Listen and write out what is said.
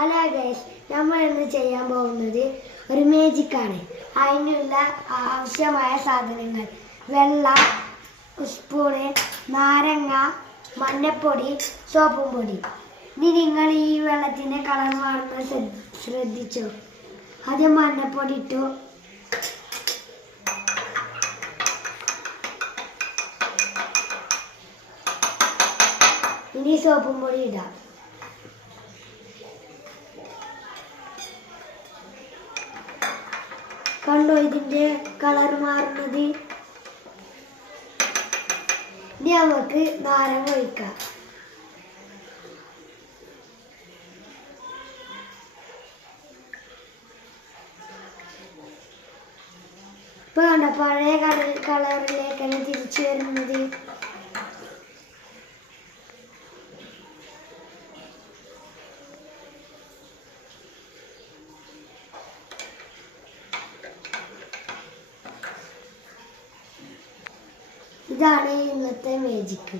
Hello guys, നമ്മൾ ഇന്ന് ചെയ്യാൻ പോകുന്നത് ഒരു മാജിക്കാണ്. അതിനുള്ള ആവശ്യമായ സാധനങ്ങൾ: വെള്ളം, സ്പൂണ്, നാരങ്ങ, മഞ്ഞപ്പൊടി, സോപ്പും പൊടി. ഇനി നിങ്ങൾ ഈ വെള്ളത്തിൻ്റെ കളർ മാറുന്നത് ശ്രദ്ധിച്ചോ. ആദ്യം മഞ്ഞപ്പൊടി ഇട്ടു, ഇനി സോപ്പും പൊടി ഇടാം. കണ്ടോ ഇതിൻ്റെ കളർ മാറുന്നത്? ഇനി നമുക്ക് നാരങ്ങ ഒഴിക്കാം. ഇപ്പൊ കണ്ടോ പഴയ കളറിലേക്കാണ് തിരിച്ചു വരുന്നത്. ഇതാണ് ഇന്നത്തെ മാജിക്ക്.